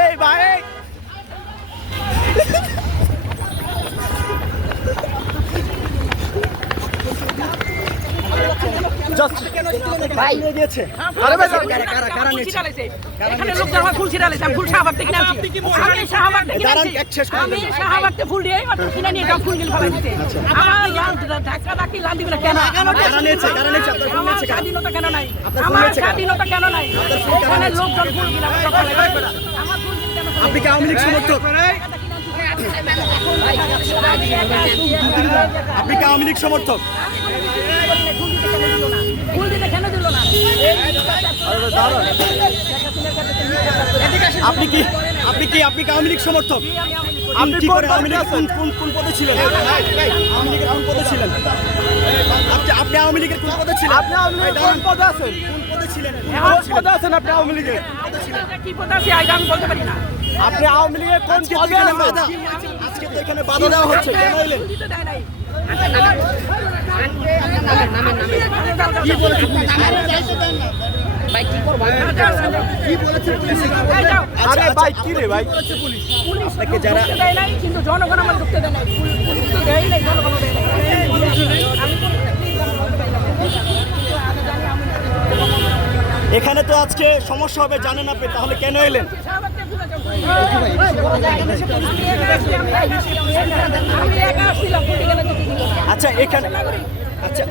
এই ভাই ভাই দিয়েছে আরে ভাই কারা নিয়েছে এখানে লোক যাওয়া ফুল ছিড়ালে আমি ফুল শাহবাগ থেকে কিনেছি আমি শাহবাগ থেকে দাঁড়ান, কিনেছি এক শেষ করে আমি শাহবাগ থেকে ফুল দিয়ে মাত্র কিনে নিয়ে যাও ফুল গিল ফেলা দিতে আমার লাল ঢাকা ঢাকি লাল দিবে না কেন কারা নিয়েছে আপনার ফুল আমার নিয়েছে কারা? স্বাধীনতা কেন নাই আপনার ফুল আমার নিয়েছে কারা? স্বাধীনতা কেন নাই এখানে লোকজন ফুল গিলা আমার ফুল গিল কেন আপনি কি আওয়ামী লীগ সমর্থক আপনি কি আওয়ামী লীগ সমর্থক ফুল দিতে কেন দিল না আপনি কি আওয়ামী লীগ সমর্থক আপনি কি করে আওয়ামী লীগ কোন পদে ছিলেন আওয়ামী লীগের কোন পদে ছিলেন আপনি আওয়ামী লীগের কোন পদে ছিলেন আপনি আওয়ামী লীগের কোন পদে আছেন? কোন পদে ছিলেন কোন পদে আছেন আপনি আওয়ামী লীগের? কি পদ আছে আইডা আমি বলতে পারি না আপনি আওয়ামী লীগের কোন আজকে তো পদে এখানে আছেন? বাধা আজকে তো এখানে বাধা দেওয়া হচ্ছে কেন এলেন ফুল দিতে দেয় নাই কি বলেছেন আরে ভাই কি রে ভাই? আপনাকে যারা দেয় নাই কিন্তু জনগণ আমার ঢুকতে দেয় নাই পুলিশ তো দেয় নাই জনগণ দেয় নাই এখানে তো আজকে সমস্যা হবে জানেন আপনি তাহলে কেন এলেন আমি একা আসছিলাম আচ্ছা এখানে আচ্ছা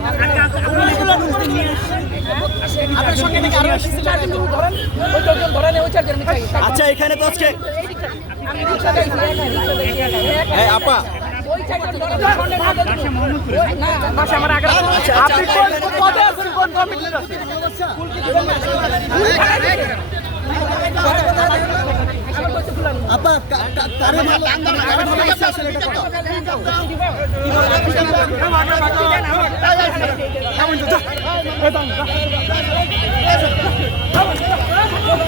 আপনার সঙ্গে নাকি আরো ধরেন ওই দশজন ধরেন ওই চারজন মিটাই আচ্ছা এখানে তো আজকে আমি রিকশা দেখছি এই আপা ওই চারজন ধরেন না বাসা আমার আগে আচ্ছা আপনি কোন পদে আছেন? কোন কমিটিতে আছেন? আপা কারে আসলে এটা